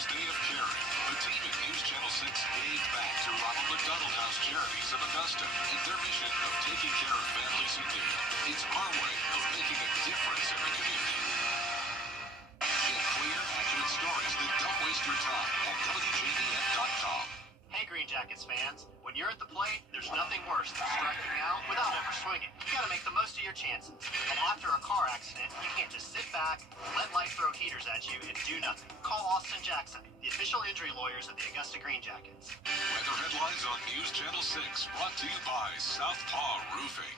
Father's Day of Caring, the team at News Channel 6 gave back to Ronald McDonald House Charities of Augusta in their mission of taking care of families in need. It's our way of making a difference in the community. Get clear, accurate stories that don't waste your time at WJBF.com. Hey Green Jackets fans, when you're at the plate, there's nothing worse than striking out without ever swinging. You gotta make the most of your chances. And after a car accident, you can't just sit back, let life throw heaters at you, and do nothing. Call Austin Jackson, the official injury lawyers of the Augusta Green Jackets. Weather headlines on News Channel 6, brought to you by Southpaw Roofing.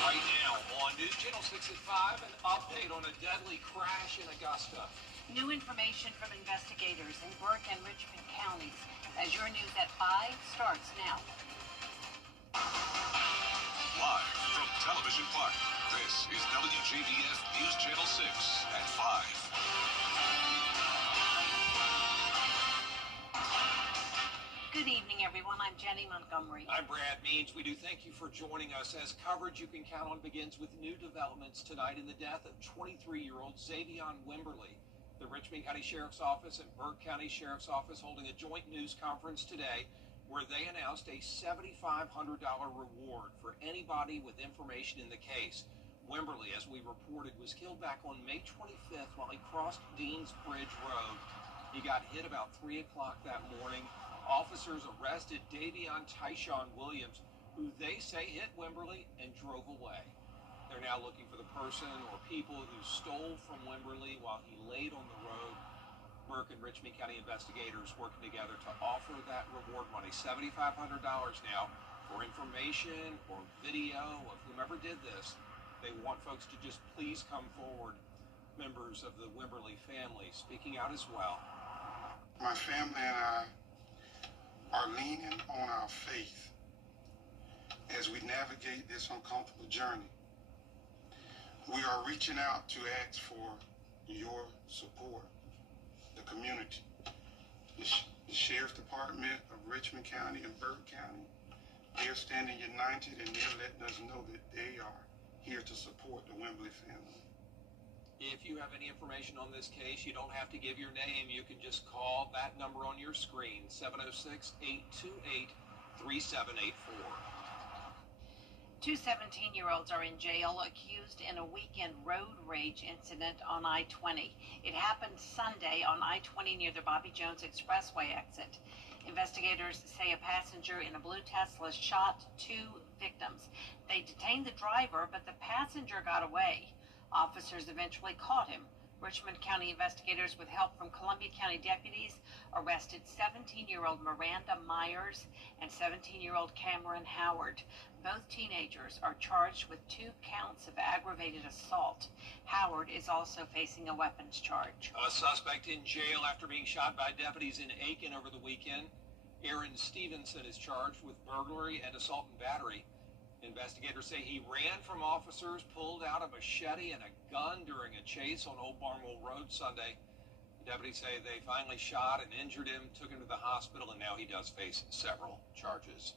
Right now on News Channel 6 at 5, an update on a deadly crash in Augusta. New information from investigators in Burke and Richmond counties as your news at 5 starts now. Live from Television Park, this is WJBF News Channel 6 at 5. Good evening, everyone. I'm Jenny Montgomery. I'm Brad Means. We do thank you for joining us as coverage you can count on begins with new developments tonight in the death of 23-year-old Xavion Wimberly. The Richmond County Sheriff's Office and Burke County Sheriff's Office holding a joint news conference today where they announced a $7,500 reward for anybody with information in the case. Wimberly, as we reported, was killed back on May 25th while he crossed Deans Bridge Road. He got hit about 3 o'clock that morning. Officers arrested Davion Tyshawn Williams, who they say hit Wimberly and drove away. They're now looking for the person or people who stole from Wimberly while he laid on the road. Burke and Richmond County investigators working together to offer that reward money, $7,500 now, for information or video of whomever did this. They want folks to just please come forward. Members of the Wimberly family speaking out as well. My family and I are leaning on our faith as we navigate this uncomfortable journey. We are reaching out to ask for your support. The community, the Sheriff's Department of Richmond County and Burke County, they're standing united and they're letting us know that they are here to support the Wimberly family. If you have any information on this case, you don't have to give your name. You can just call that number on your screen, 706-828-3784. Two 17-year-olds are in jail accused in a weekend road rage incident on I-20. It happened Sunday on I-20 near the Bobby Jones Expressway exit. Investigators say a passenger in a blue Tesla shot 2 victims. They detained the driver, but the passenger got away. Officers eventually caught him. Richmond County investigators, with help from Columbia County deputies, arrested 17-year-old Miranda Myers and 17-year-old Cameron Howard. Both teenagers are charged with 2 counts of aggravated assault. Howard is also facing a weapons charge. A suspect in jail after being shot by deputies in Aiken over the weekend. Aaron Stevenson is charged with burglary and assault and battery. Investigators say he ran from officers, pulled out a machete and a gun during a chase on Old Barnwell Road Sunday. Deputies say they finally shot and injured him, took him to the hospital, and now he does face several charges.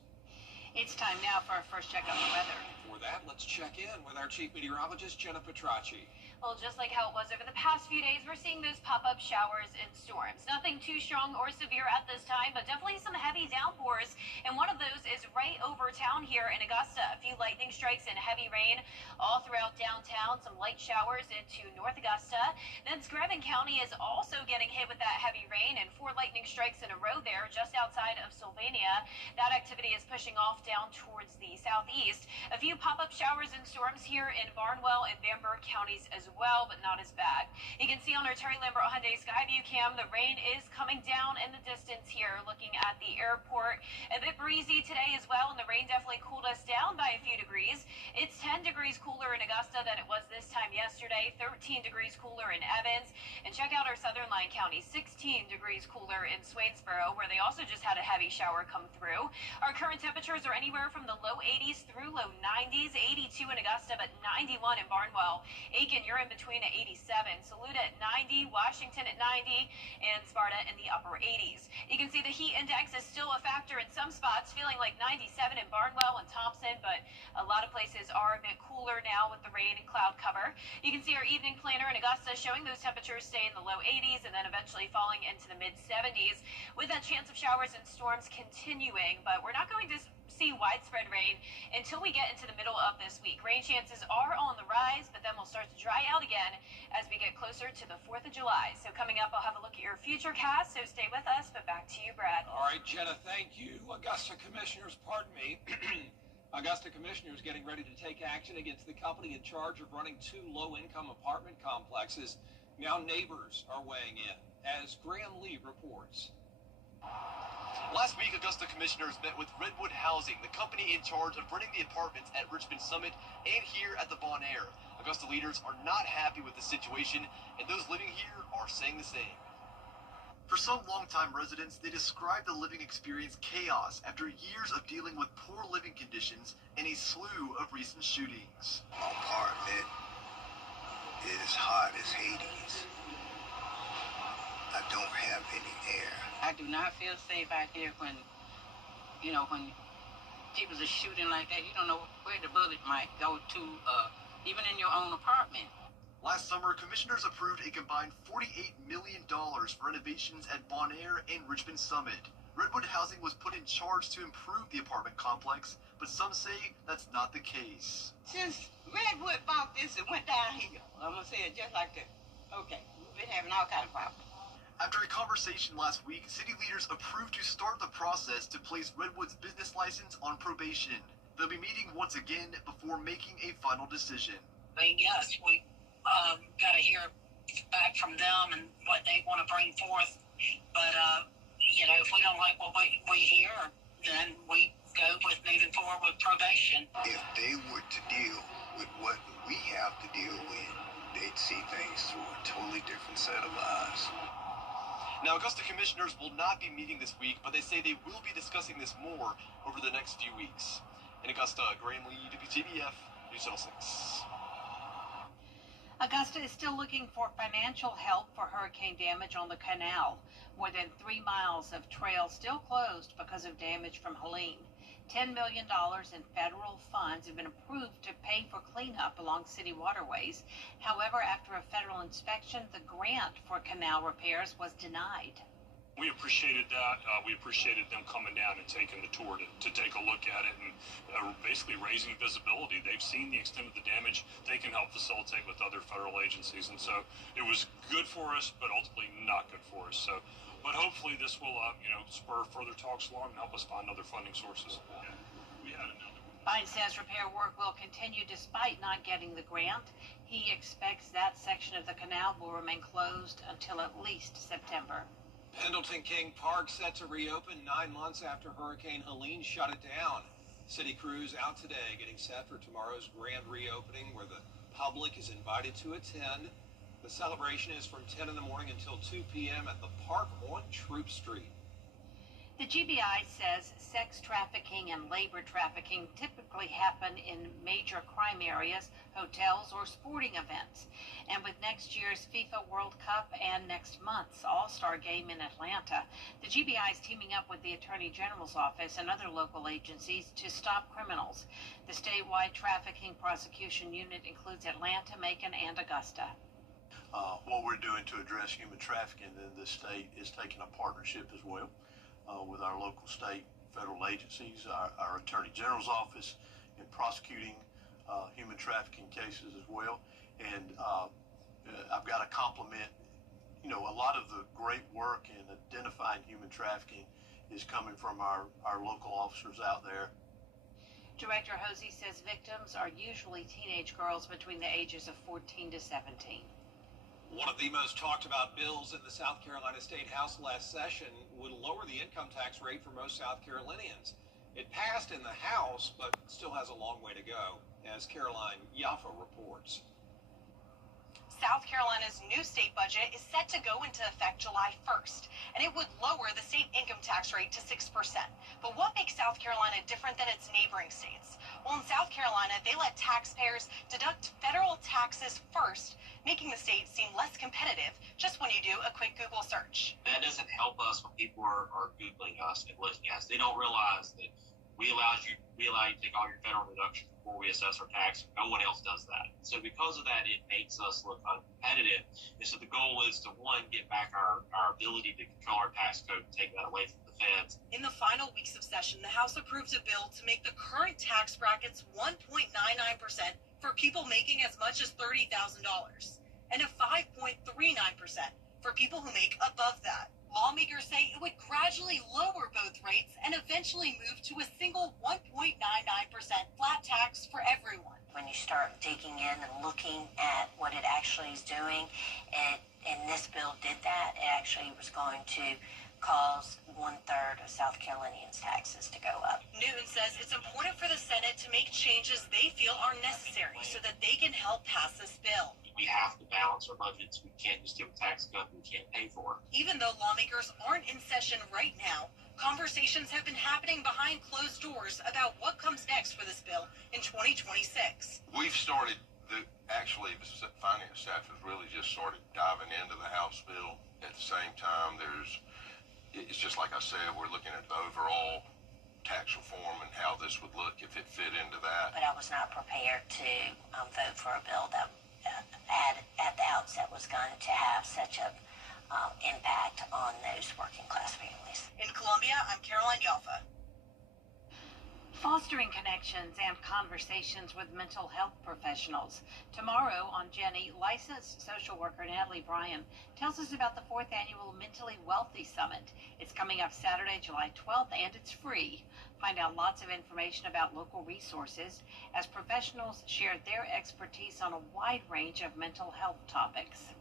It's time now for our first check on the weather. For that, let's check in with our chief meteorologist, Jenna Petracci. Well, just like how it was over the past few days, we're seeing those pop-up showers and storms. Nothing too strong or severe at this time, but definitely some heavy downpours. And one of those is right over town here in Augusta. A few lightning strikes and heavy rain all throughout downtown. Some light showers into North Augusta. Then Screven County is also getting hit with that heavy rain and 4 lightning strikes in a row there just outside of Sylvania. That activity is pushing off down towards the southeast. A few pop-up showers and storms here in Barnwell and Bamberg counties as well, but not as bad. You can see on our Terry Lambert Hyundai Skyview cam, the rain is coming down in the distance here, looking at the airport. A bit breezy today as well, and the rain definitely cooled us down by a few degrees. It's 10 degrees cooler in Augusta than it was this time yesterday, 13 degrees cooler in Evans, and check out our Southern Line County, 16 degrees cooler in Swainsboro, where they also just had a heavy shower come through. Our current temperatures are anywhere from the low 80s through low 90s. 82 in Augusta, but 91 in Barnwell. Aiken, you're in between at 87. Saluda at 90. Washington at 90. And Sparta in the upper 80s. You can see the heat index is still a factor in some spots, feeling like 97 in Barnwell and Thompson, but a lot of places are a bit cooler now with the rain and cloud cover. You can see our evening planner in Augusta showing those temperatures stay in the low 80s and then eventually falling into the mid 70s with that chance of showers and storms continuing, but we're not going to see widespread rain until we get into the middle of this week. Rain chances are on the rise, but then we'll start to dry out again as we get closer to the 4th of July. So coming up, I'll have a look at your future cast, so stay with us, but back to you, Brad. All right, Jenna, thank you. Augusta Commissioners, pardon me. Augusta Commissioners getting ready to take action against the company in charge of running 2 low-income apartment complexes. Now neighbors are weighing in, as Graham Lee reports. Last week, Augusta commissioners met with Redwood Housing, the company in charge of renting the apartments at Richmond Summit and here at the Bon Air. Augusta leaders are not happy with the situation, and those living here are saying the same. For some longtime residents, they describe the living experience chaos after years of dealing with poor living conditions and a slew of recent shootings. My apartment is hot as Hades. I don't have any air. I do not feel safe out here when people are shooting like that. You don't know where the bullet might go to, even in your own apartment. Last summer, commissioners approved a combined $48 million for renovations at Bon Air and Richmond Summit. Redwood Housing was put in charge to improve the apartment complex, but some say that's not the case. Since Redwood bought this, it went downhill. I'm going to say it just like that. Okay, we've been having all kinds of problems. After a conversation last week, city leaders approved to start the process to place Redwood's business license on probation. They'll be meeting once again before making a final decision. Yes, we got to hear back from them and what they want to bring forth. But, if we don't like what we hear, then we go with moving forward with probation. If they were to deal with what we have to deal with, they'd see things through a totally different set of eyes. Now, Augusta commissioners will not be meeting this week, but they say they will be discussing this more over the next few weeks. In Augusta, Graham Lee, WJBF, News Channel 6. Augusta is still looking for financial help for hurricane damage on the canal. More than 3 miles of trail still closed because of damage from Helene. $10 million in federal funds have been approved to pay for cleanup along city waterways. However, after a federal inspection, the grant for canal repairs was denied. We appreciated that. We appreciated them coming down and taking the tour to take a look at it and basically raising visibility. They've seen the extent of the damage. They can help facilitate with other federal agencies. And so it was good for us, but ultimately not good for us. But hopefully this will, spur further talks along and help us find other funding sources. Yeah, we had another one. Biden says repair work will continue despite not getting the grant. He expects that section of the canal will remain closed until at least September. Pendleton King Park set to reopen 9 months after Hurricane Helene shut it down. City crews out today getting set for tomorrow's grand reopening where the public is invited to attend. The celebration is from 10 in the morning until 2 p.m. at the park on Troop Street. The GBI says sex trafficking and labor trafficking typically happen in major crime areas, hotels, or sporting events. And with next year's FIFA World Cup and next month's All-Star Game in Atlanta, the GBI is teaming up with the Attorney General's office and other local agencies to stop criminals. The statewide trafficking prosecution unit includes Atlanta, Macon, and Augusta. What we're doing to address human trafficking in this state is taking a partnership as well with our local, state, federal agencies, our Attorney General's office in prosecuting human trafficking cases as well. And I've got to compliment, a lot of the great work in identifying human trafficking is coming from our local officers out there. Director Hosey says victims are usually teenage girls between the ages of 14 to 17. One of the most talked about bills in the South Carolina State House last session would lower the income tax rate for most South Carolinians. It passed in the House, but still has a long way to go, as Caroline Yaffa reports. South Carolina's new state budget is set to go into effect July 1st, and it would lower the state income tax rate to 6%. But what makes South Carolina different than its neighboring states? Well, in South Carolina, they let taxpayers deduct federal taxes first, making the state seem less competitive just when you do a quick Google search. That doesn't help us when people are Googling us and looking at us. They don't realize that we allow you to take all your federal deductions before we assess our tax. No one else does that. So because of that, it makes us look uncompetitive. And so the goal is to, one, get back our ability to control our tax code and take that away from the feds. In the final weeks of session, the House approved a bill to make the current tax brackets 1.99% for people making as much as $30,000 and a 5.39% for people who make above that. Lawmakers say it would gradually lower both rates and eventually move to a single 1.99% flat tax for everyone. When you start digging in and looking at what it actually is doing, and this bill did that, it actually was going to cause 1/3 of South Carolinians' taxes to go up. Newton says it's important for the Senate to make changes they feel are necessary so that they can help pass this bill. We have to balance our budgets. We can't just do a tax cut we can't pay for. Even though lawmakers aren't in session right now, conversations have been happening behind closed doors about what comes next for this bill in 2026. We've started, the finance staff has really just started diving into the House bill. At the same time, it's just like I said, we're looking at the overall tax reform and how this would look if it fit into that. But I was not prepared to vote for a bill that at the outset was going to have such a impact on those working class families. In Columbia, I'm Caroline Yalfa. Fostering connections and conversations with mental health professionals. Tomorrow on Jenny, licensed social worker Natalie Bryan tells us about the 4th annual Mentally Wealthy Summit. It's coming up Saturday, July 12th, and it's free. Find out lots of information about local resources as professionals share their expertise on a wide range of mental health topics.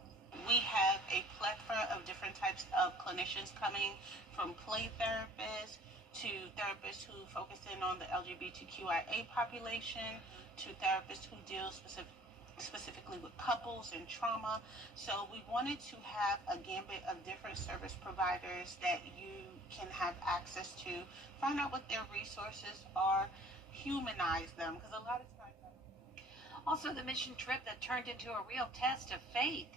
We have a plethora of different types of clinicians coming, from play therapists to therapists who focus in on the LGBTQIA population, to therapists who deal specifically with couples and trauma. So we wanted to have a gambit of different service providers that you can have access to, find out what their resources are, humanize them, because a lot of times... Also, the mission trip that turned into a real test of faith.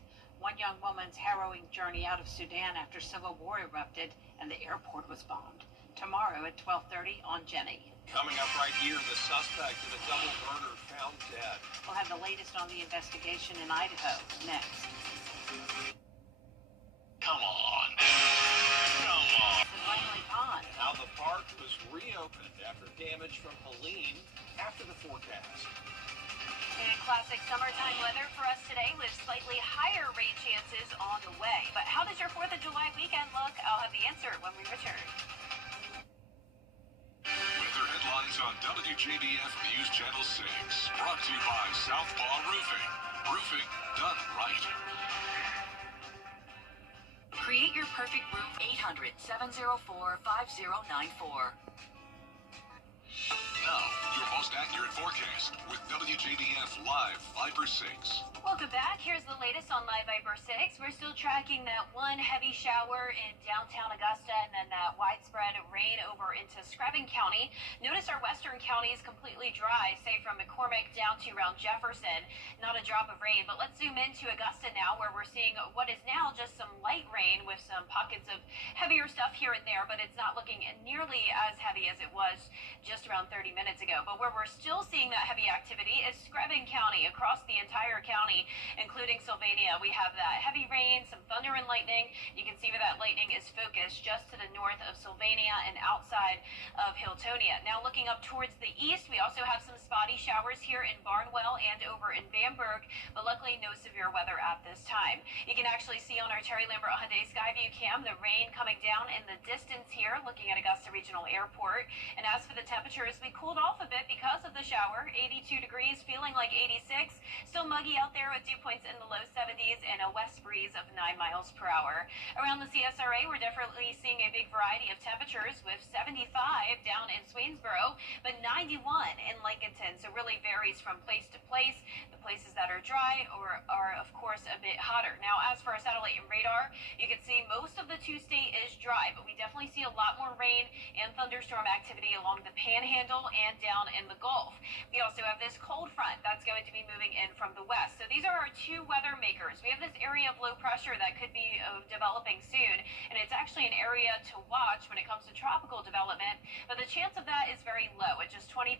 One young woman's harrowing journey out of Sudan after civil war erupted and the airport was bombed. Tomorrow at 12:30 on Jenny. Coming up right here, the suspect in a double murder found dead. We'll have the latest on the investigation in Idaho next. Come on. Come on. The Langley Pond. How the park was reopened after damage from Helene after the forecast. And classic summertime weather for us today with slightly higher rain chances on the way. But how does your 4th of July weekend look? I'll have the answer when we return. Weather headlines on WJBF News Channel 6. Brought to you by Southpaw Roofing. Roofing done right. Create your perfect roof. 800-704-5094. Now, your most accurate forecast with WJBF Live Viper 6. Welcome back. Here's the latest on Live Viper 6. We're still tracking that one heavy shower in downtown Augusta and then that widespread rain over into Screven County. Notice our western county is completely dry, say from McCormick down to around Jefferson. Not a drop of rain. But let's zoom into Augusta now, where we're seeing what is now just some light rain with some pockets of heavier stuff here and there, but it's not looking nearly as heavy as it was just around 30 minutes ago. But where we're still seeing that heavy activity is Screven County, across the entire county, including Sylvania. We have that heavy rain, some thunder and lightning. You can see where that lightning is focused just to the north of Sylvania and outside of Hiltonia. Now looking up towards the east, we also have some spotty showers here in Barnwell and over in Bamberg, but luckily no severe weather at this time. You can actually see on our Terry Lambert Hyundai Skyview cam the rain coming down in the distance here, looking at Augusta Regional Airport. And as for the temperatures, we cooled off a bit because of the shower. 82 degrees, feeling like 86. Still muggy out there with dew points in the low 70s and a west breeze of 9 miles per hour. Around the CSRA, we're definitely seeing a big variety of temperatures with 75 down in Swainsboro, but 91 in Lincolnton. So really really varies from place to place. The places that are dry or are, of course, a bit hotter. Now, as for our satellite and radar, you can see most of the two-state is dry, but we definitely see a lot more rain and thunderstorm activity along the Panhandle and down in the Gulf. We also have this cold front that's going to be moving in from the west. So these are our two weather makers. We have this area of low pressure that could be developing soon, and it's actually an area to watch when it comes to tropical development, but the chance of that is very low at just 20%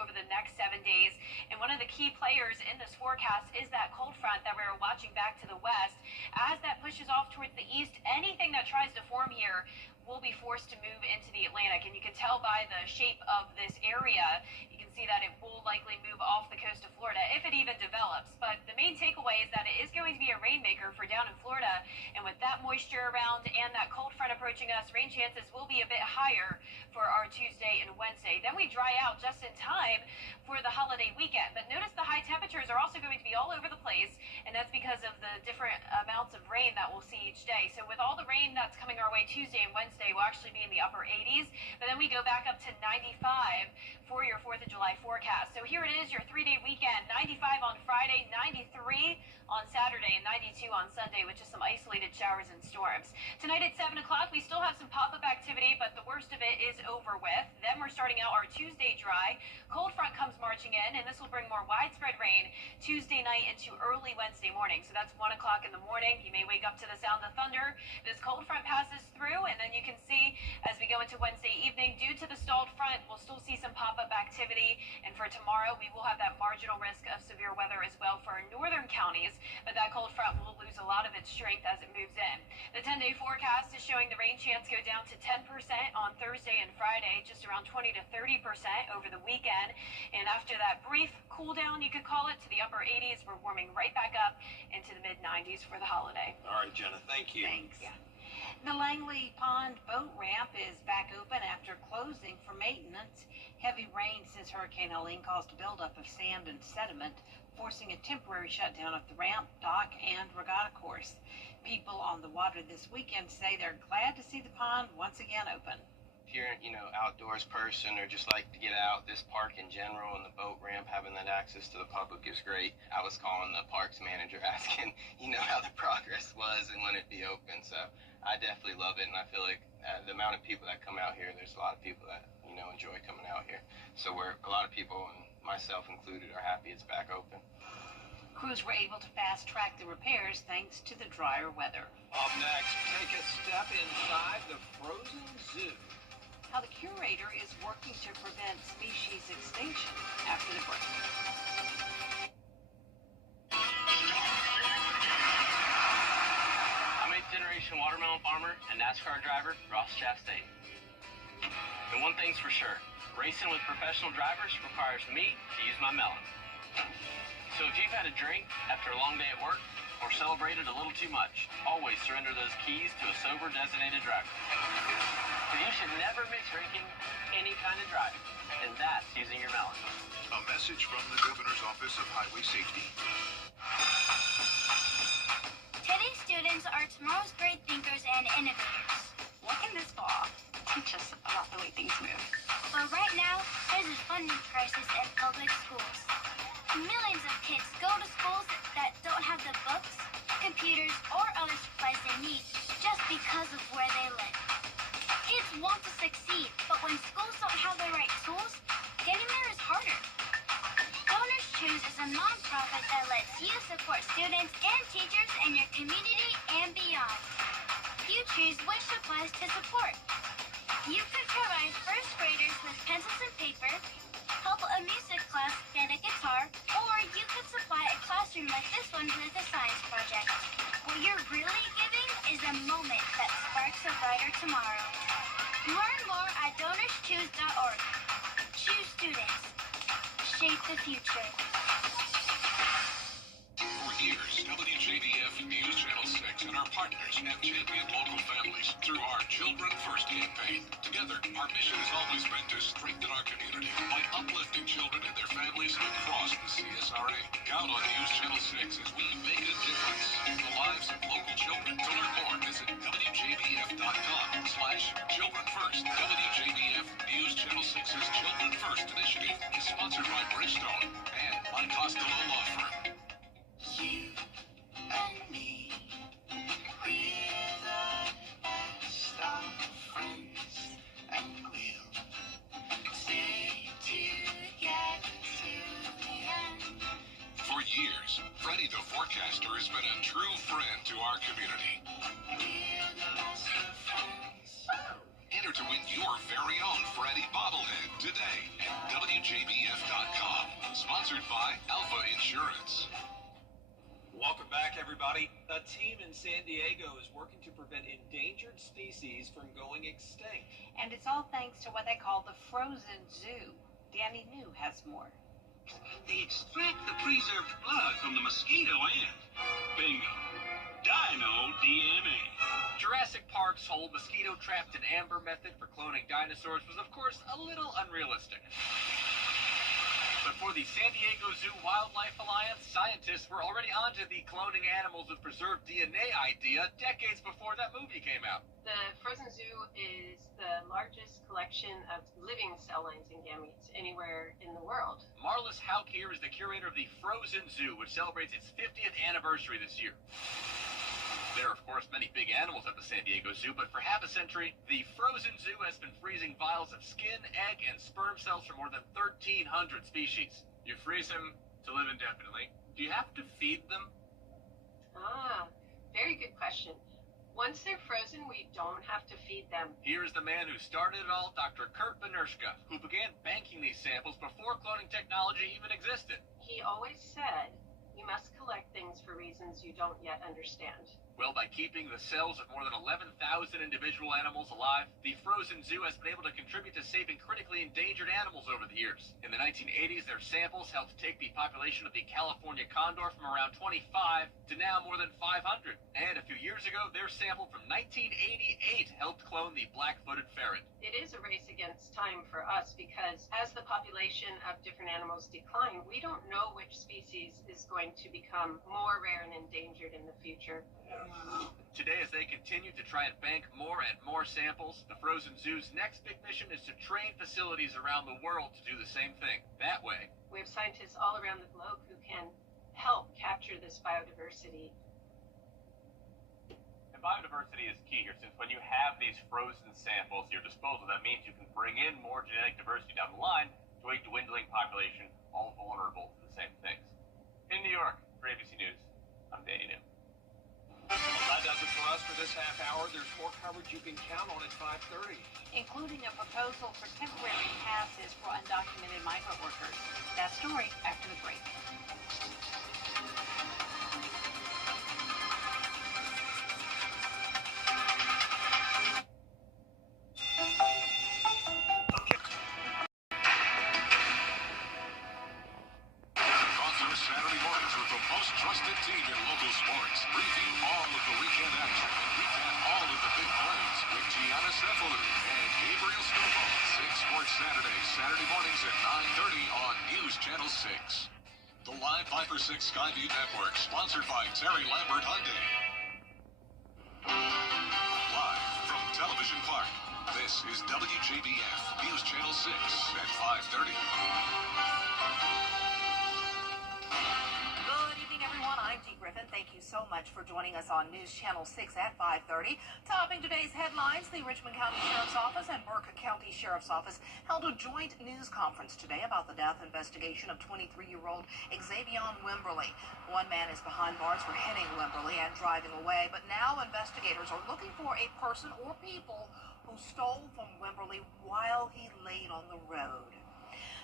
over the next 7 days. And one of the key players in this forecast is that cold front that we're watching back to the west. As that pushes off towards the east, anything that tries to form here will be forced to move into the Atlantic, and you can tell by the shape of this area, you can see that it will likely move off the coast of Florida if it even develops. But the main takeaway is that it is going to be a rainmaker for down in Florida, and with that moisture around and that cold front approaching us, rain chances will be a bit higher for our Tuesday and Wednesday. Then we dry out just in time for the holiday weekend. But notice the high temperatures are also going to be all over the place, and that's because of the different amounts of rain that we'll see each day. So with all the rain that's coming our way Tuesday and Wednesday, we'll actually be in the upper 80s, but then we go back up to 95 for your 4th of July forecast. So here it is, your 3-day weekend: 95 on Friday, 93 on Saturday, and 92 on Sunday, with just some isolated showers and storms. Tonight at 7 o'clock, we still have some pop-up activity, but the worst of it is over with. Then we're starting out our Tuesday dry. Cold front comes marching in, and this will bring more widespread rain Tuesday night into early Wednesday morning. So that's 1 o'clock in the morning. You may wake up to the sound of thunder. This cold front passes through, and then you can see as we go into Wednesday evening, due to the stalled front, we'll still see some pop-up activity. And for tomorrow, we will have that marginal risk of severe weather as well for our northern counties, but that cold front will lose a lot of its strength as it moves in. The 10-day forecast is showing the rain chance go down to 10% on Thursday and Friday, just around 20 to 30% over the weekend. And after that brief cool down, you could call it, to the upper 80s, we're warming right back up into the mid-90s for the holiday. All right, Jenna, thank you. Thanks. Yeah. The Langley Pond boat ramp is back open after closing for maintenance. Heavy rain since Hurricane Helene caused a buildup of sand and sediment, forcing a temporary shutdown of the ramp, dock, and regatta course. People on the water this weekend say they're glad to see the pond once again open. If you're, outdoors person or just like to get out, this park in general and the boat ramp, having that access to the public is great. I was calling the parks manager asking, how the progress was and when it'd be open. So I definitely love it, and I feel like the amount of people that come out here, there's a lot of people that, enjoy coming out here. So a lot of people, and myself included, are happy it's back open. Crews were able to fast-track the repairs thanks to the drier weather. Up next, take a step inside the frozen zoo. How the curator is working to prevent species extinction after the break. I'm 8th-generation watermelon farmer and NASCAR driver Ross Chastain. And one thing's for sure, racing with professional drivers requires me to use my melon. So if you've had a drink after a long day at work or celebrated a little too much, always surrender those keys to a sober designated driver. Because you should never mix drinking any kind of driving, and that's using your melon. A message from the Governor's Office of Highway Safety. Today's students are tomorrow's great thinkers and innovators. What can this fall teach us about the way things move? But right now, there's a funding crisis at public schools. Millions of kids go to schools that don't have the books, computers, or other supplies they need just because of where they live. Kids want to succeed, but when schools don't have the right tools, getting there is harder. Donors Choose is a nonprofit that lets you support students and teachers in your community and beyond. You choose which supplies to support. You could provide first graders with pencils and paper, help a music class get a guitar, or you could supply a classroom like this one with a science project. What you're really giving is a moment that sparks a brighter tomorrow. Learn more at DonorsChoose.org. Choose students. Shape the future. For years, WJBF News Channel 6 and our partners have championed local families through our Children First campaign. Together, our mission has always been to strengthen our community by uplifting children and their families across the CSRA. Count on News Channel 6 as we make a difference in the lives of local children. To learn more, visit WJBF. WJBF.com/Children First. WJBF News Channel 6's Children First initiative is sponsored by Bridgestone and by Costello Law Firm. You and me, we're the best of friends, and we'll stay together to the end. For years, Freddie the Forecaster has been a true friend to our community. We're the best of friends. Enter to win your very own Freddie bobblehead today at WJBF.com. Sponsored by Alpha Insurance. Welcome back, everybody. A team in San Diego is working to prevent endangered species from going extinct. And it's all thanks to what they call the frozen zoo. Danny New has more. They extract the preserved blood from the mosquito and bingo, dino DNA. Jurassic Park's whole mosquito-trapped in amber method for cloning dinosaurs was, of course, a little unrealistic. But for the San Diego Zoo Wildlife Alliance, scientists were already onto the cloning animals with preserved DNA idea decades before that movie came out. The Frozen Zoo is the largest collection of living cell lines and gametes anywhere in the world. Marlis Hauk here is the curator of the Frozen Zoo, which celebrates its 50th anniversary this year. There are, of course, many big animals at the San Diego Zoo, but for half a century, the Frozen Zoo has been freezing vials of skin, egg, and sperm cells for more than 1,300 species. You freeze them to live indefinitely. Do you have to feed them? Very good question. Once they're frozen, we don't have to feed them. Here's the man who started it all, Dr. Kurt Benershka, who began banking these samples before cloning technology even existed. He always said, you must collect things for reasons you don't yet understand. Well, by keeping the cells of more than 11,000 individual animals alive, the Frozen Zoo has been able to contribute to saving critically endangered animals over the years. In the 1980s, their samples helped take the population of the California condor from around 25 to now more than 500. And a few years ago, their sample from 1988 helped clone the black-footed ferret. It is a race against time for us because as the population of different animals decline, we don't know which species is going to become more rare and endangered in the future. Today, as they continue to try and bank more and more samples, the Frozen Zoo's next big mission is to train facilities around the world to do the same thing. That way, we have scientists all around the globe who can help capture this biodiversity. And biodiversity is key here, since when you have these frozen samples at your disposal, that means you can bring in more genetic diversity down the line to a dwindling population, all vulnerable to the same things. In New York, for ABC News, I'm Danny New. Well, that does it for us for this half hour. There's more coverage you can count on at 5:30. Including a proposal for temporary passes for undocumented migrant workers. That story after the break. Saturday mornings with the most trusted team in local sports. Preview all of the weekend action and recap all of the big plays with Gianna Cephalou and Gabriel Snowball. 6 Sports Saturday, Saturday mornings at 9:30 on News Channel 6. The live Viper 6 Skyview Network, sponsored by Terry Lambert Hyundai. Live from Television Park, this is WJBF News Channel 6 at 5:30. I'm G. Griffin. Thank you so much for joining us on News Channel 6 at 5:30. Topping today's headlines, the Richmond County Sheriff's Office and Burke County Sheriff's Office held a joint news conference today about the death investigation of 23-year-old Xavier Wimberly. One man is behind bars for hitting Wimberly and driving away, but now investigators are looking for a person or people who stole from Wimberly while he laid on the road.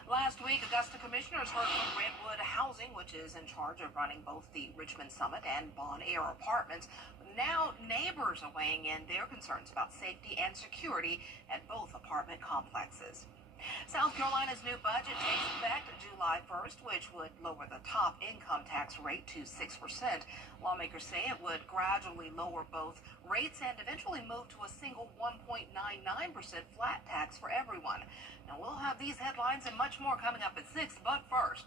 Last week, Augusta commissioners heard from Redwood Housing, which is in charge of running both the Richmond Summit and Bon Air apartments. Now, neighbors are weighing in their concerns about safety and security at both apartment complexes. South Carolina's new budget takes effect July 1st, which would lower the top income tax rate to 6%. Lawmakers say it would gradually lower both rates and eventually move to a single 1.99% flat tax for everyone. Now, we'll have these headlines and much more coming up at 6, but first,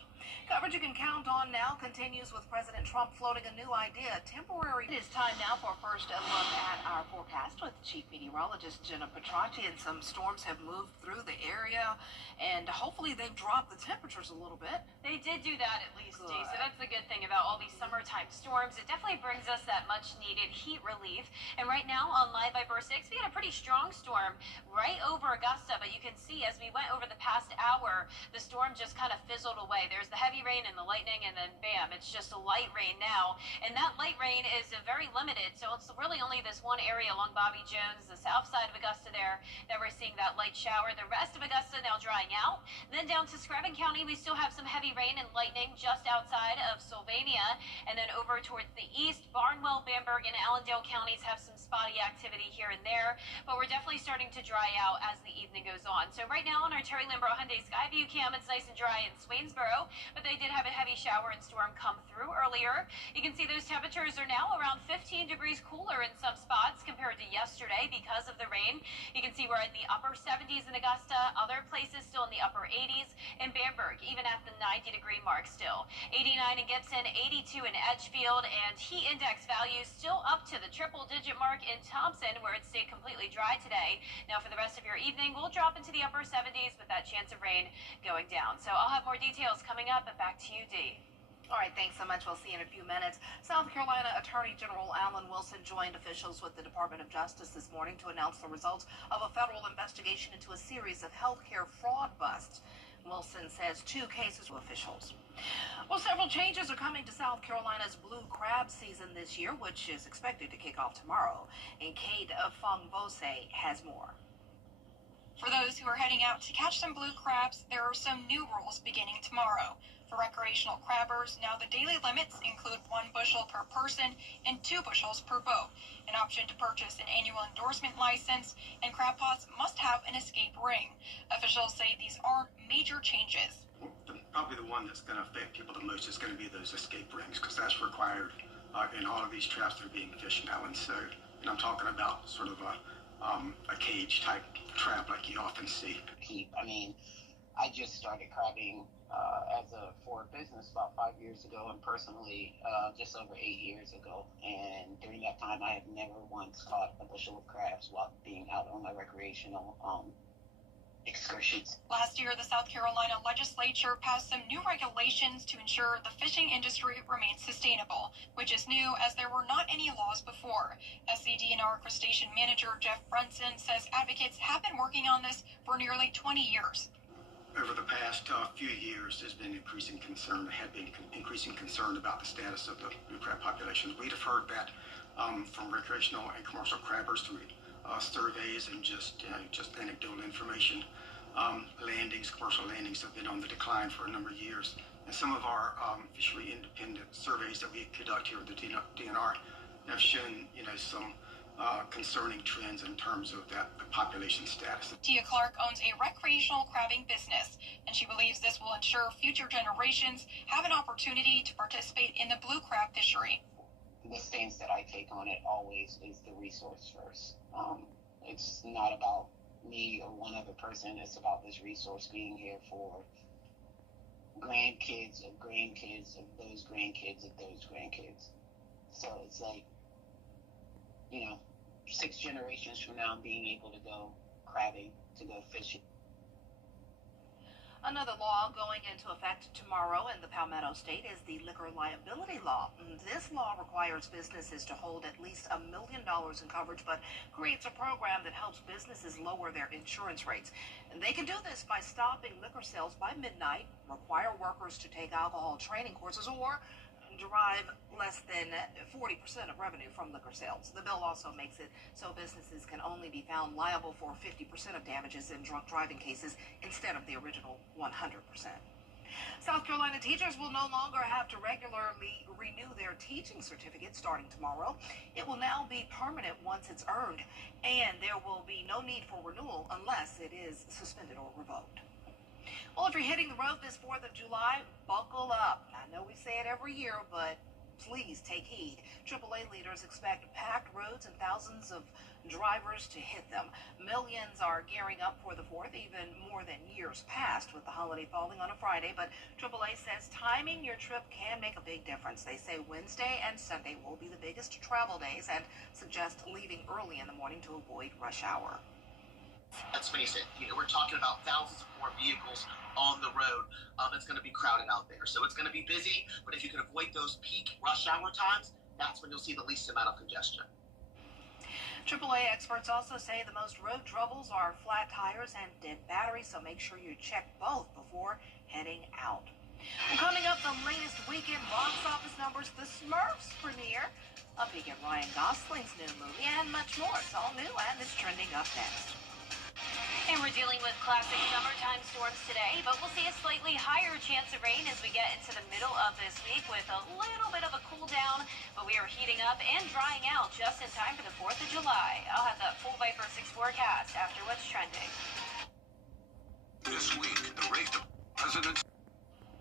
coverage you can count on now continues with President Trump floating a new idea, temporary. It is time now for a first look at our forecast with Chief Meteorologist Jenna Petracci, and some storms have moved through the area, and hopefully they've dropped the temperatures a little bit. They did do that at least, Dee. So that's the good thing about all these summertime storms. It definitely brings us that much needed heat relief. And right now on Live by Burr 6, we had a pretty strong storm right over Augusta, but you can see as we went over the past hour, the storm just kind of fizzled away. There's the heavy rain and the lightning, and then bam, it's just a light rain now. And that light rain is very limited, so it's really only this one area along Bobby Jones, the south side of Augusta there, that we're seeing that light shower. The rest of Augusta now drying out. Then down to Screven County, we still have some heavy rain and lightning just outside of Sylvania. And then over towards the east, Barnwell, Bamberg, and Allendale counties have some spotty activity here and there, but we're definitely starting to dry out as the evening goes on. So right now on our Terry Lambro Hyundai Skyview cam, it's nice and dry in Swainsboro, but they did have a heavy shower and storm come through earlier. You can see those temperatures are now around 15 degrees cooler in some spots compared to yesterday because of the rain. You can see we're in the upper 70s in Augusta, other places still in the upper 80s, in Bamberg, even at the 90-degree mark still. 89 in Gibson, 82 in Edgefield, and heat index values still up to the triple-digit mark in Thompson, where it stayed completely dry today. Now for the rest of your evening, we'll drop into the upper 70s with that chance of rain going down. So I'll have more details coming up, but back to you, Dee. All right, thanks so much. We'll see you in a few minutes. South Carolina Attorney General Alan Wilson joined officials with the Department of Justice this morning to announce the results of a federal investigation into a series of healthcare fraud busts. Wilson says 2 cases with officials. Well, several changes are coming to South Carolina's blue crab season this year, which is expected to kick off tomorrow. And Kate Fongbose has more. For those who are heading out to catch some blue crabs, there are some new rules beginning tomorrow. For recreational crabbers, now the daily limits include 1 bushel per person and 2 bushels per boat, an option to purchase an annual endorsement license, and crab pots must have an escape ring. Officials say these aren't major changes. Probably the one that's going to affect people the most is going to be those escape rings, because that's required in all of these traps that are being fished now. And so, and I'm talking about sort of a cage type trap like you often see. I just started crabbing for a business about 5 years ago, and personally just over 8 years ago. And during that time, I have never once caught a bushel of crabs while being out on my recreational excursions. Last year, the South Carolina legislature passed some new regulations to ensure the fishing industry remains sustainable, which is new as there were not any laws before. SCDNR Crustacean Manager Jeff Brunson says advocates have been working on this for nearly 20 years. Over the past few years, there's been increasing concern. There had been increasing concern about the status of the blue crab populations. We'd have heard that from recreational and commercial crabbers through surveys and just anecdotal information. Commercial landings have been on the decline for a number of years. And some of our fishery independent surveys that we conduct here at the DNR have shown, some concerning trends in terms of the population status. Tia Clark owns a recreational crabbing business, and she believes this will ensure future generations have an opportunity to participate in the blue crab fishery. The stance that I take on it always is the resource first. It's not about me or one other person. It's about this resource being here for grandkids of grandkids of those grandkids of those grandkids. So it's like, 6 generations from now being able to go crabbing, to go fishing. Another law going into effect tomorrow in the Palmetto State is the liquor liability law. This law requires businesses to hold at least $1 million in coverage, but creates a program that helps businesses lower their insurance rates. And they can do this by stopping liquor sales by midnight, require workers to take alcohol training courses, or derive less than 40% of revenue from liquor sales. The bill also makes it so businesses can only be found liable for 50% of damages in drunk driving cases instead of the original 100%. South Carolina teachers will no longer have to regularly renew their teaching certificate starting tomorrow. It will now be permanent once it's earned, and there will be no need for renewal unless it is suspended or revoked. Well, if you're hitting the road this 4th of July, buckle up. I know we say it every year, but please take heed. AAA leaders expect packed roads and thousands of drivers to hit them. Millions are gearing up for the 4th, even more than years past, with the holiday falling on a Friday. But AAA says timing your trip can make a big difference. They say Wednesday and Sunday will be the biggest travel days and suggest leaving early in the morning to avoid rush hour. Let's face it, we're talking about thousands of more vehicles on the road. It's going to be crowded out there. So it's going to be busy, but if you can avoid those peak rush hour times, that's when you'll see the least amount of congestion. AAA experts also say the most road troubles are flat tires and dead batteries, so make sure you check both before heading out. Well, coming up, the latest weekend box office numbers, the Smurfs premiere, a peek at Ryan Gosling's new movie, and much more. It's all new and it's trending up next. And we're dealing with classic summertime storms today, but we'll see a slightly higher chance of rain as we get into the middle of this week with a little bit of a cool down, but we are heating up and drying out just in time for the 4th of July. I'll have that full Viper 6 forecast after what's trending. This week, the race to President.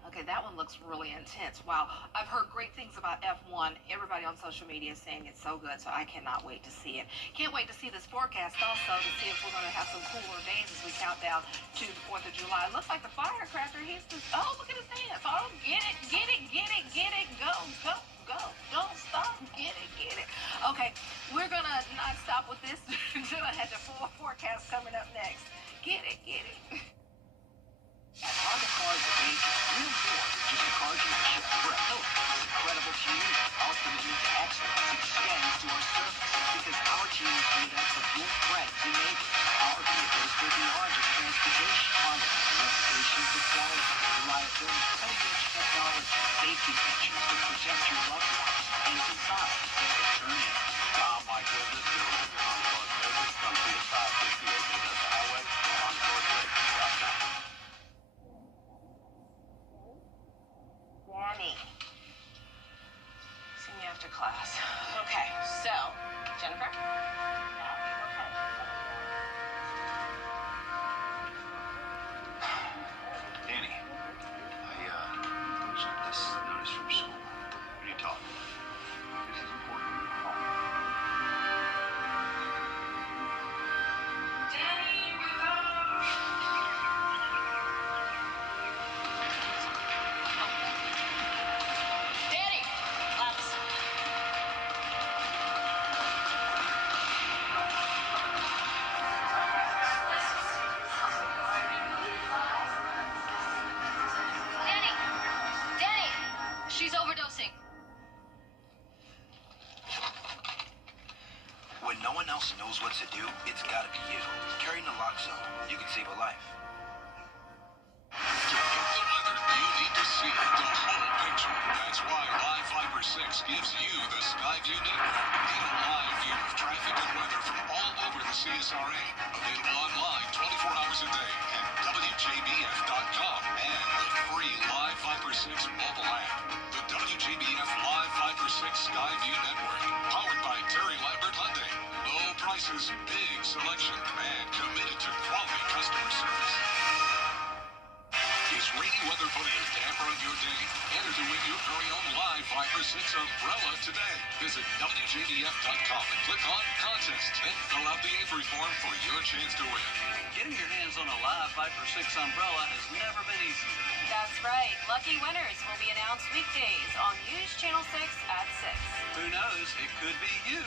Okay, that one looks really intense. Wow. I've heard great things about F1. Everybody on social media is saying it's so good, so I cannot wait to see it. Can't wait to see this forecast also to see if we're going to have some cooler days as we count down to the 4th of July. It looks like the firecracker, he's just, oh, look at his hands. Oh, get it, get it, get it, get it, go, go, go. Don't stop, get it. Okay, we're going to not stop with this until I had the full forecast coming up next. Get it, get it. At Honda Cars Advantage, we're more than just a car dealership. We're a pillar of an incredible community. Our commitment to excellence extends to our service because our team is made up of your friends and neighbors. Our vehicles go beyond just transportation. Honda has a reputation for quality, reliability, cutting-edge technology, safety features that protect your loved ones, and design that turn in. Oh my goodness, doing it. Honda Cars Advantage, come see us 558 Augusta Highway, HondaCarsAdvantage.com. Danny. See me after class. Okay, so, Jennifer? Danny, I checked this notice from school. What are you talking about? This is important. She's overdosing. When no one else knows what to do, it's gotta be you. Carry naloxone. You can save a life. To get the weather, you need to see the whole picture. That's why Live Viper 6 gives you the Skyview network. Get a live view of traffic and weather from all over the CSRA. Available online 24 hours a day at WJBF.com and the free Live Viper 6 mobile app. The WJBF Live Viper 6 Skyview network. Powered by Terry Lambert Hyundai. Low prices, big selection, and committed to quality customer service. Is rainy weather putting a damper on your day? Enter to win your very own Live Viper 6 umbrella today. Visit WJBF.com and click on Contests and fill out the entry form for your chance to win. Getting your hands on a Live Viper 6 umbrella has never been easy. That's right. Lucky winners will be announced weekdays on News Channel 6 at 6. Who knows? It could be you.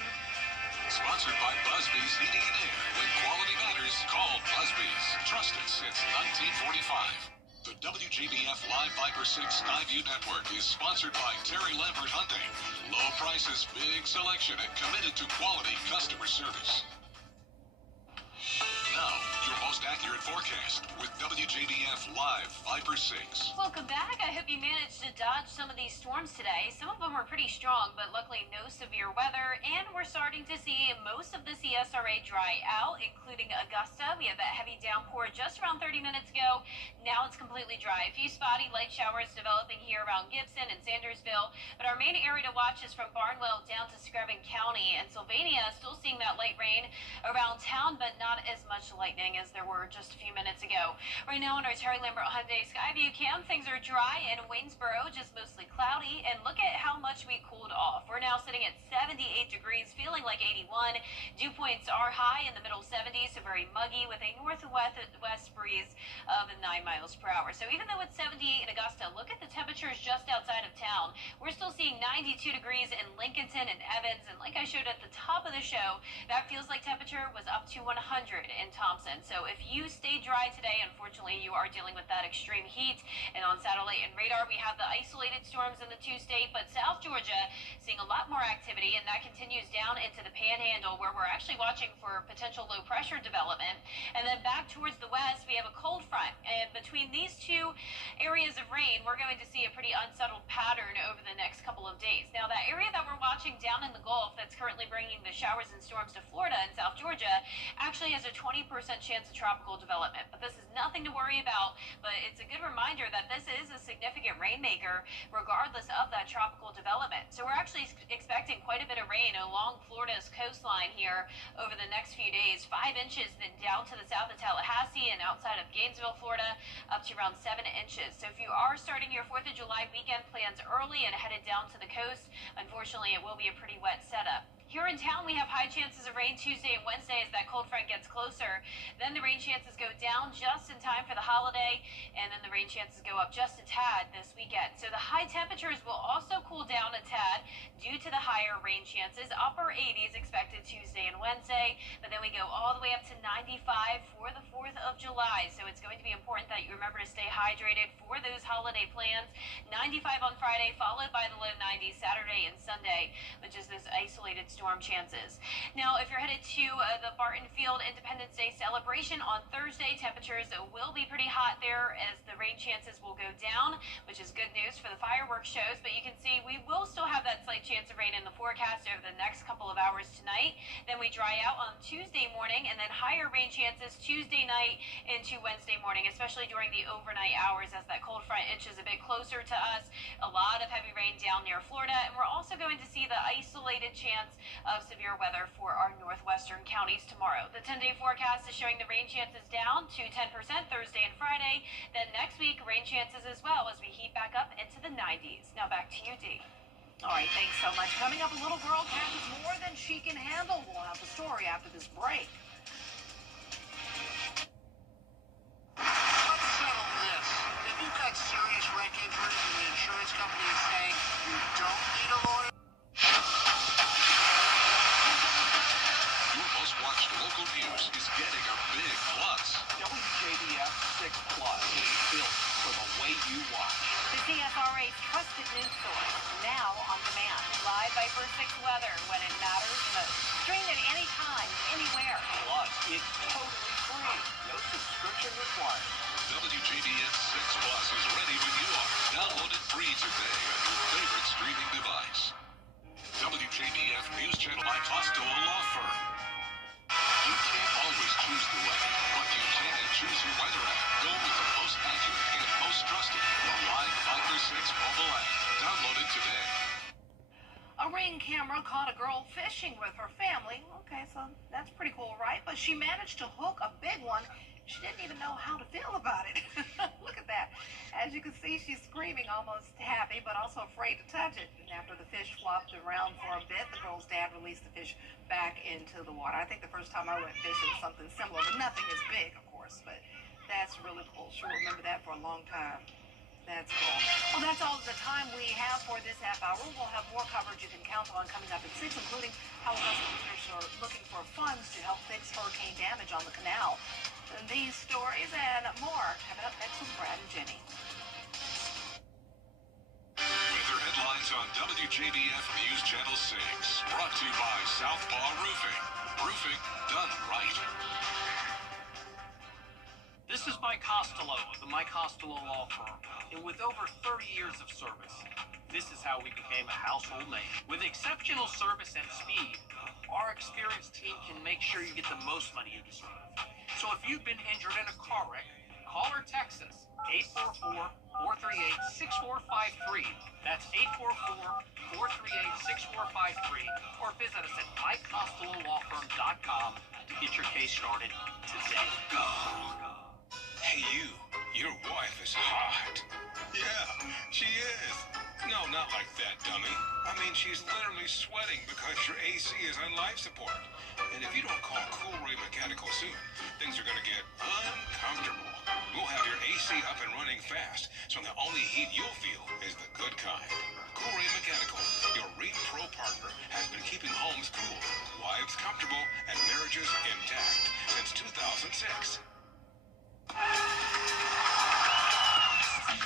Sponsored by Busby's Heating and Air. When quality matters, call Busby's. Trusted since 1945. The WJBF Live Viper 6 Skyview Network is sponsored by Terry Lambert Hyundai. Low prices, big selection, and committed to quality customer service. Now, your most accurate forecast with WJBF Live Viper 6. Welcome back. I hope you managed to dodge some of these storms today. Some of them were pretty strong, but luckily no severe weather. And we're starting to see most of the CSRA dry out, including Augusta. We had that heavy downpour just around 30 minutes ago. Now it's completely dry. A few spotty light showers developing here around Gibson and Sandersville. Murfreesboro, but our main area to watch is from Barnwell down to Screven County, and Sylvania still seeing that light rain around town, but not as much lightning as there were just a few minutes ago. Right now on our Terry Lambert Hyundai Skyview cam, things are dry in Waynesboro, just mostly cloudy, and look at how much we cooled off. We're now sitting at 78 degrees, feeling like 81. Dew points are high in the middle 70s, so very muggy with a northwest breeze of 9 miles per hour. So even though it's 78 in Augusta, look at the temperatures just outside of town. We're still seeing 92 degrees in Lincolnton and Evans, and like I showed at the top of the show, that feels like temperature was up to 100 in Thompson. So if you stay dry today, unfortunately, you are dealing with that extreme heat. And on satellite and radar, we have the isolated storms in the two-state, but South Georgia seeing a lot more activity, and that continues down into the Panhandle, where we're actually watching for potential low-pressure development. And then back towards the west, we have a cold front. And between these two areas of rain, we're going to see a pretty unsettled pattern over the next couple of days. Now, that area that we're watching down in the Gulf that's currently bringing the showers and storms to Florida and South Georgia actually has a 20% chance of tropical development. But this is nothing to worry about, but it's a good reminder that this is a significant rainmaker regardless of that tropical development. So we're actually expecting quite a bit of rain along Florida's coastline here over the next few days. 5 inches then down to the south of Tallahassee and outside of Gainesville, Florida, up to around 7 inches. So if you are starting your 4th of July weekend plans early and headed down to the coast, unfortunately it will be a pretty wet setup. Here in town, we have high chances of rain Tuesday and Wednesday as that cold front gets closer. Then the rain chances go down just in time for the holiday, and then the rain chances go up just a tad this weekend. So the high temperatures will also cool down a tad due to the higher rain chances. Upper 80s expected Tuesday and Wednesday, but then we go all the way up to 95 for the 4th of July. So it's going to be important that you remember to stay hydrated for those holiday plans. 95 on Friday, followed by the low 90s Saturday and Sunday, which is those isolated storm chances. Now, if you're headed to the Barton Field Independence Day celebration on Thursday, temperatures will be pretty hot there as the rain chances will go down, which is good news for the fireworks shows. But you can see we will still have that slight chance of rain in the forecast over the next couple of hours tonight. Then we dry out on Tuesday morning, and then higher rain chances Tuesday night into Wednesday morning, especially during the overnight hours as that cold front inches a bit closer to us. A lot of heavy rain down near Florida, and we're also going to see the isolated chance of severe weather for our northwestern counties tomorrow. The 10-day forecast is showing the rain chances down to 10% Thursday and Friday. Then next week, rain chances as well as we heat back up into the 90s. Now back to you, Dee. All right, thanks so much. Coming up, a little girl catches more than she can handle. We'll have the story after this break. Let's settle this. If you've got serious wreck injuries and the insurance company is saying you don't need a lawyer, Your most watched local news is getting a big plus. WJBF 6 Plus is built for the way you watch. The CSRA's trusted news source, now on demand. Live by First 6 Weather when it matters most. Stream it anytime, anywhere. Plus, it's totally free. No subscription required. WJBF 6 Plus is ready when you are. Download it free today on your favorite streaming device. WJBF News Channel by Costello Law Firm. You can't always choose the weather, but you can choose your weather app. Go with the most accurate and most trusted, the Live Finder 6 mobile app. Download it today. A Ring camera caught a girl fishing with her family. Okay, so that's pretty cool, right? But she managed to hook a big one. She didn't even know how to feel about it. Look at that. As you can see, she's screaming, almost happy, but also afraid to touch it. And after the fish flopped around for a bit, the girl's dad released the fish back into the water. I think the first time I went fishing, something similar, but nothing as big, of course. But that's really cool. She'll remember that for a long time. That's cool. Well, that's all the time we have for this half hour. We'll have more coverage you can count on coming up at 6, including how investigators are looking for funds to help fix hurricane damage on the canal. And these stories and more coming up next with Brad and Jenny. Weather headlines on WJBF News Channel 6. Brought to you by Southpaw Roofing. Roofing done right. This is Mike Costello of the Mike Costello Law Firm. And with over 30 years of service, this is how we became a household name. With exceptional service and speed, our experienced team can make sure you get the most money you deserve. So if you've been injured in a car wreck, call or text us 844-438-6453. That's 844-438-6453. Or visit us at MikeCostelloLawFirm.com to get your case started today. Hey, your wife is hot. Yeah, she is. No, not like that, dummy. I mean, she's literally sweating because your AC is on life support. And if you don't call Cool Ray Mechanical soon, things are going to get uncomfortable. We'll have your AC up and running fast, so the only heat you'll feel is the good kind. Cool Ray Mechanical, your Ream Pro partner, has been keeping homes cool, wives comfortable, and marriages intact since 2006.